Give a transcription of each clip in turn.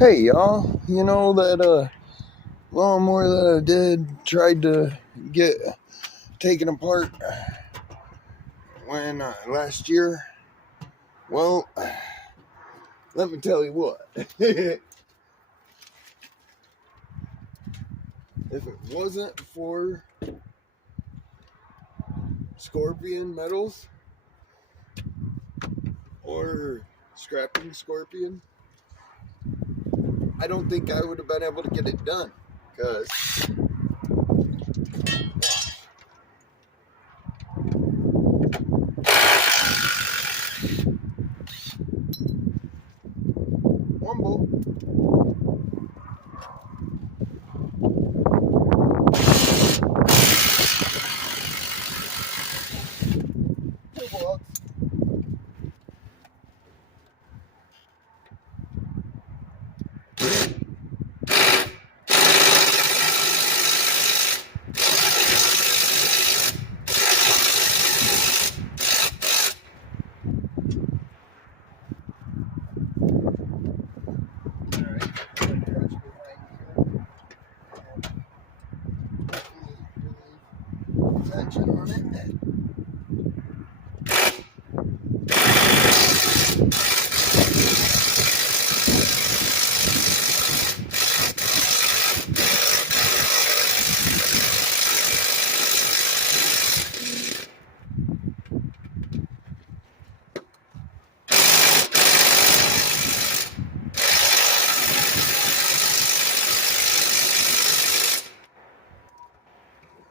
Hey y'all, you know that lawnmower that I tried to get taken apart when last year? Well, let me tell you what. If it wasn't for Scorpion Metals or Scrapping Scorpion, I don't think I would have been able to get it done. Cause one bolt, two bolts. Tension on it.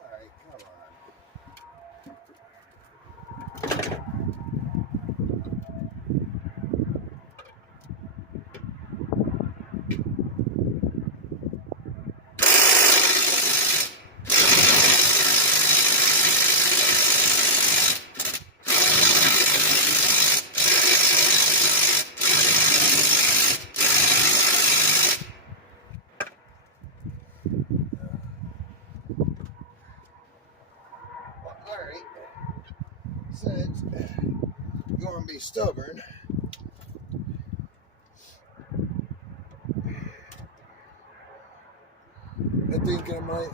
Alright, come on. Alright. Since you want to be stubborn, I think I might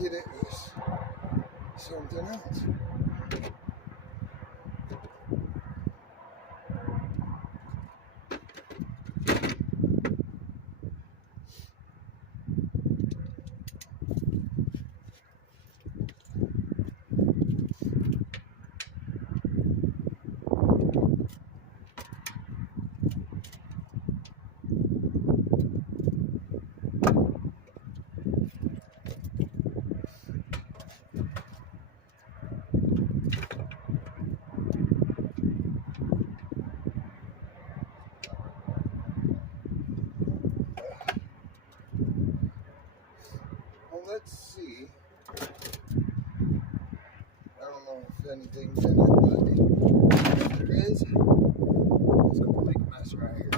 get it with something else. Well, let's see. I don't know if anything's in it, but if there is, it's going to make a mess right here.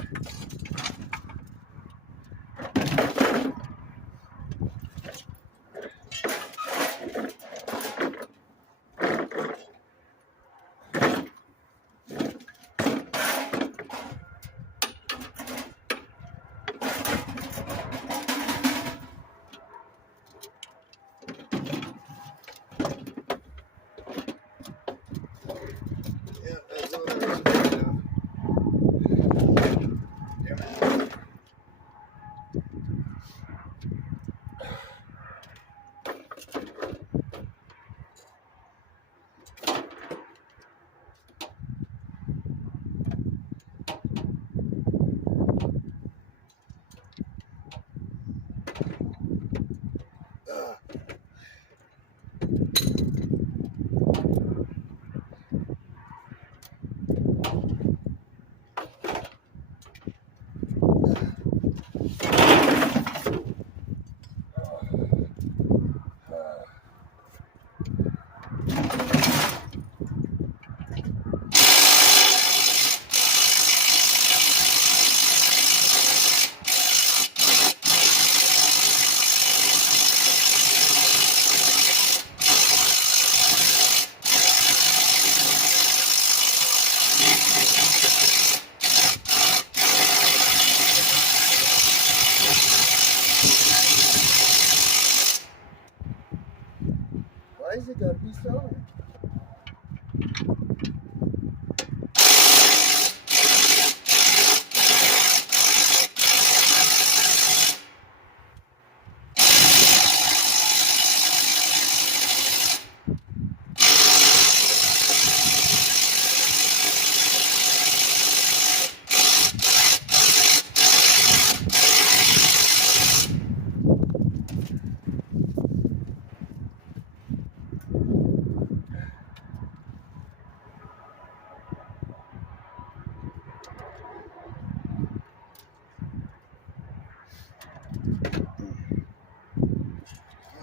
telling you.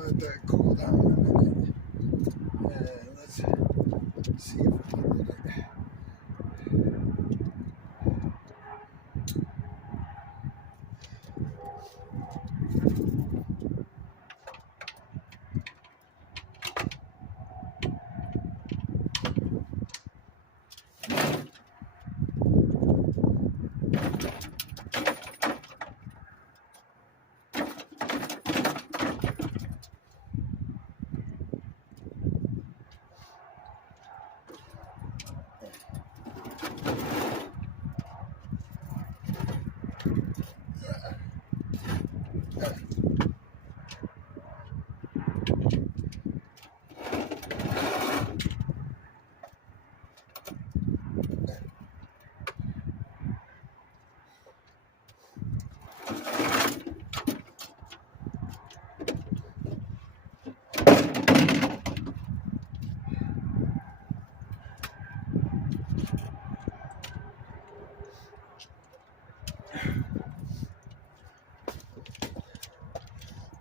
Let that cool down a minute. And let's see if we can get it.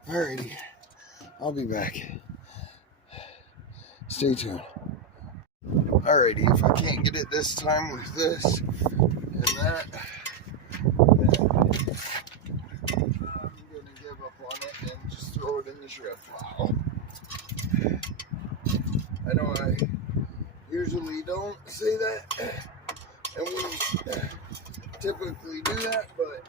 Alrighty, I'll be back. Stay tuned. Alrighty, if I can't get it this time with this and that, then I'm gonna give up on it and just throw it in the shred pile. I know I usually don't say that, and we typically do that, but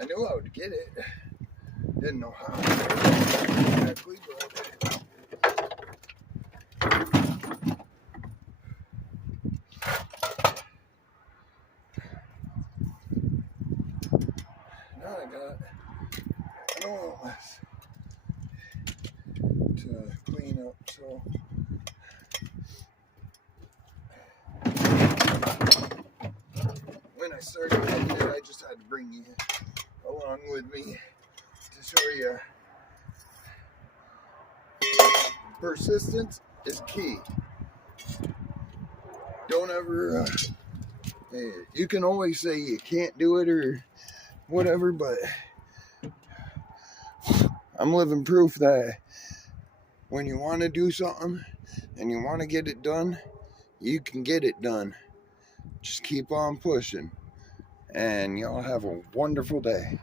I knew I would get it. Didn't know how exactly, but now I got no one less to clean up. So when I started doing it, I just had to bring you along with me to show you persistence is key. Don't ever Hey, you can always say you can't do it or whatever, but I'm living proof that when you want to do something and you want to get it done, you can get it done. Just keep on pushing, and y'all have a wonderful day.